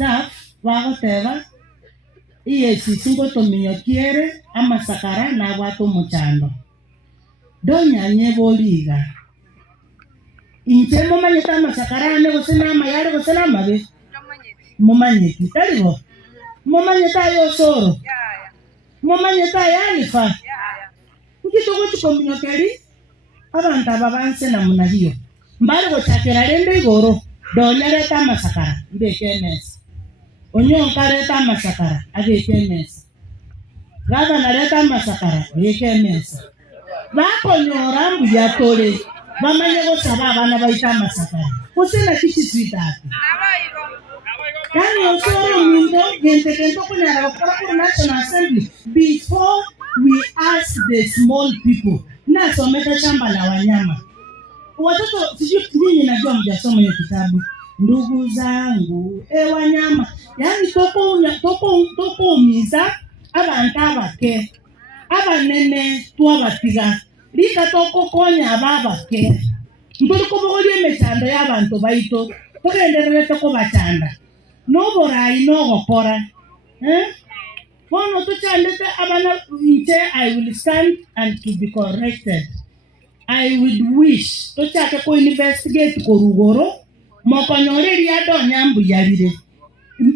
staff bagoteba EACC ngotominyo kiere amasakara nabwate omochando donyanye boliga inche momanyete amasakara ane gose namayare gose namabe momanyete taribo momanyete ayo osoro momanyete ayalifa nkitogo chikominyo keri abantu aba banse namuna hiyo mbali gochakera rende igoro donyareta amasakara mbekemesa onyonka leta amasakara abekemesa gavana leta amasakara bekemesa bakonyora mbuyatole bamanye gosaba abana baita amasakara kusena kichisitatu yani osoro mindo gente kunyara bakora ku National Assembly before we ask the small people na someta shamba la wanyama watoto sijui nini najua mjasoma hiyo kitabu ndugu zangu wanyama yani toko umiza abantu abake abanene twabatiga lika toko konya ababake ndoli kobogoli emechando y'abantu baito togenderere toko bachanda noborai nogokora Bono tuchandete abana inche I will stand and to be corrected. I would wish tuchake ko investigate korugoro mokonyore riado nyambu yarire.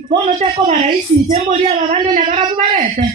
Bono teko baraisi inche mboli ababande na barabu barete.